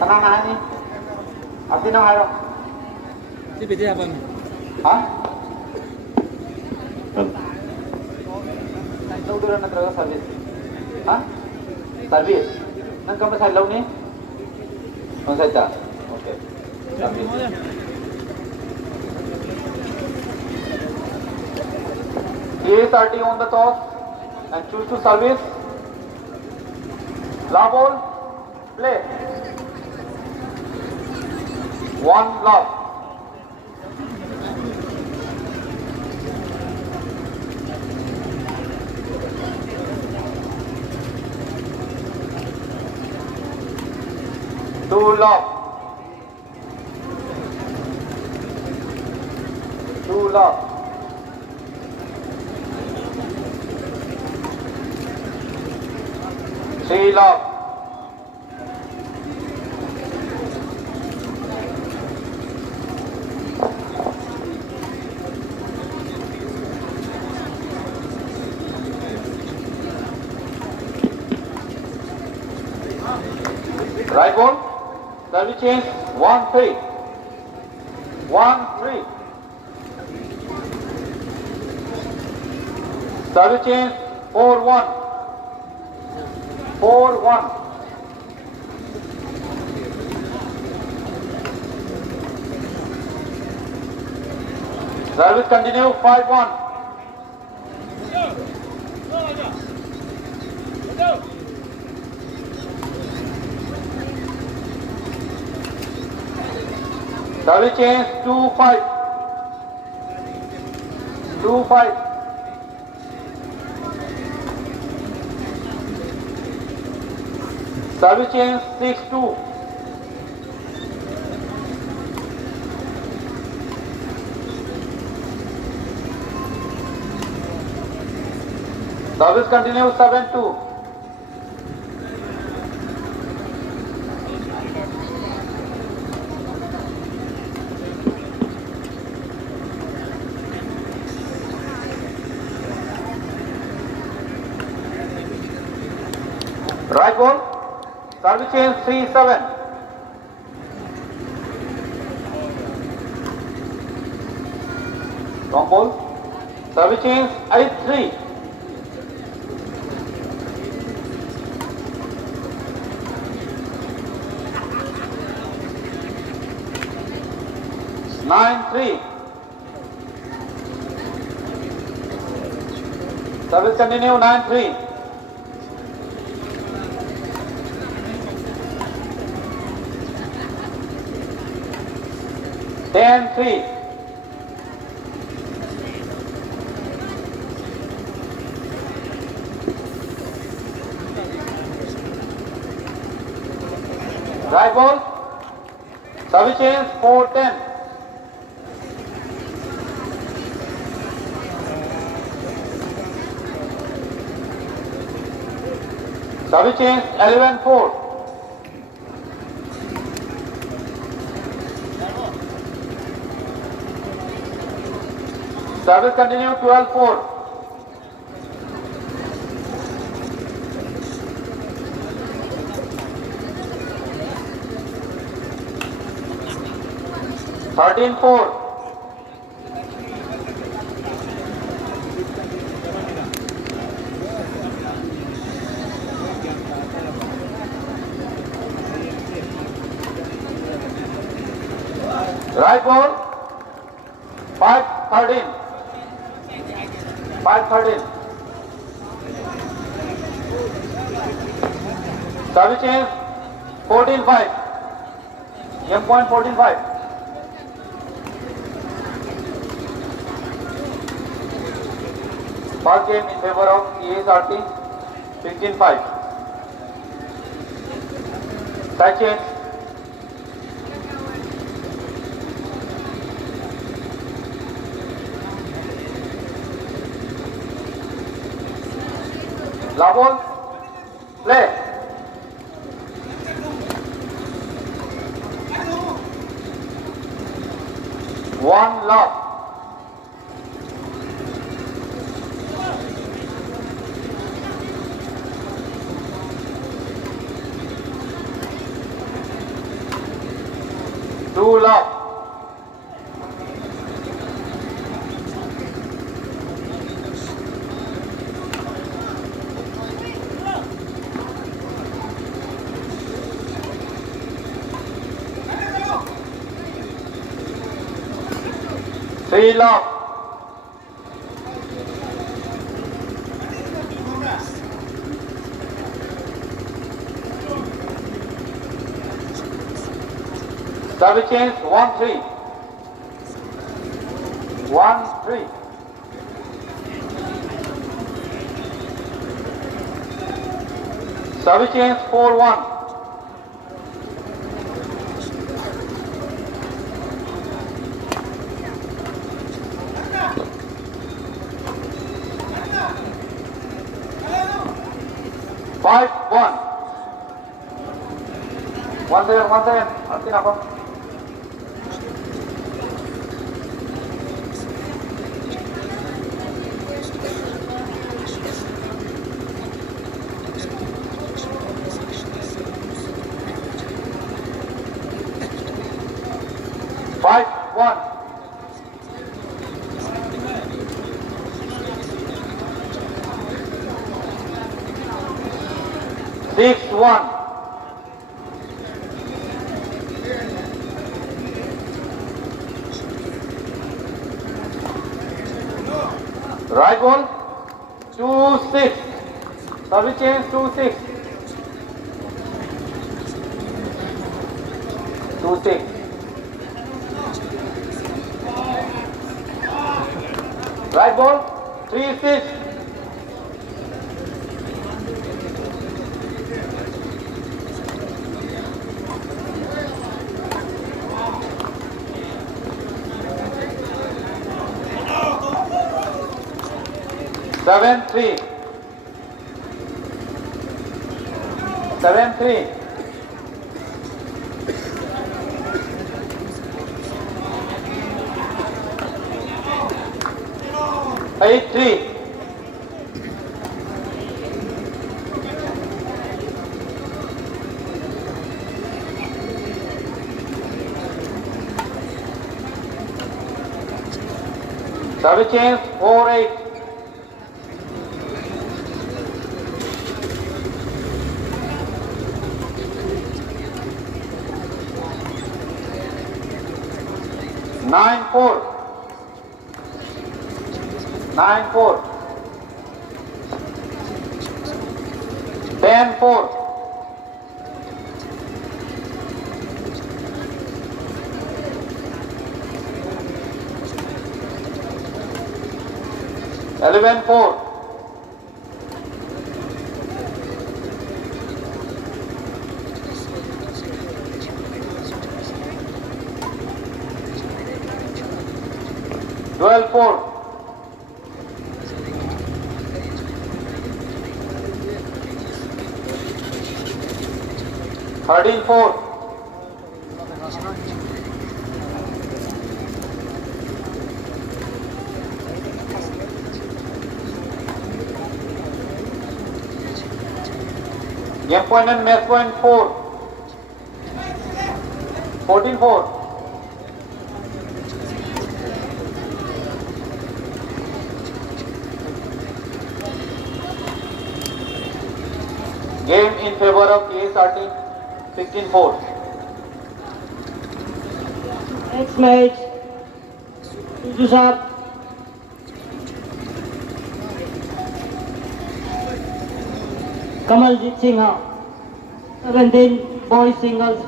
Tenang nahan ni. Arti nang ayo. Di pwede abang. Ha? Ikaw doon na talaga service. Ha? Service. Nang kamu sa ilaw ni? Ang sadya. Okay. Service. A30 on the toss and choose to service. Love ball, play. One love. Two love. Two love. Three love. Right ball. Service change. 1-3. 1-3. Service change. 4-1. 4-1. Service continue. 5-1. Service change. 2-5. 2-5. Service change. 6-2. Service continue. 7-2. Right ball. Service change. 3-7. Wrong ball. Service change. 8-3. Nine three. Service continue. 9-3. 10-3. Right ball. Service change. 4-10. Service change. 11-4. Service continue. 12-4. Thirteen four. Right ball. 5-13. 5-13. Service change. 14-5. Game point. 14-5. First game in favor of ESRT. 16-5. Side change. Love ball. Play. One love. 2 love. Three love. Service change 1-3. 1-3. Service change 4-1. Five, one. One there. Nanti apa? Five, one. Six, one. Right ball, 2-6. Service change 2-6. 2-6. Right ball, 3-6. Seven, three. 7-3. Eight, three. Service change 4-8. Nine, four. 9-4. 10-4. 11-4. 12-4. 13-4. 10 point and match point 4. 14-4. Game in favor of KSRT 16-4. Next match, Susab. Kamaljeet Singh, 17 boys singles.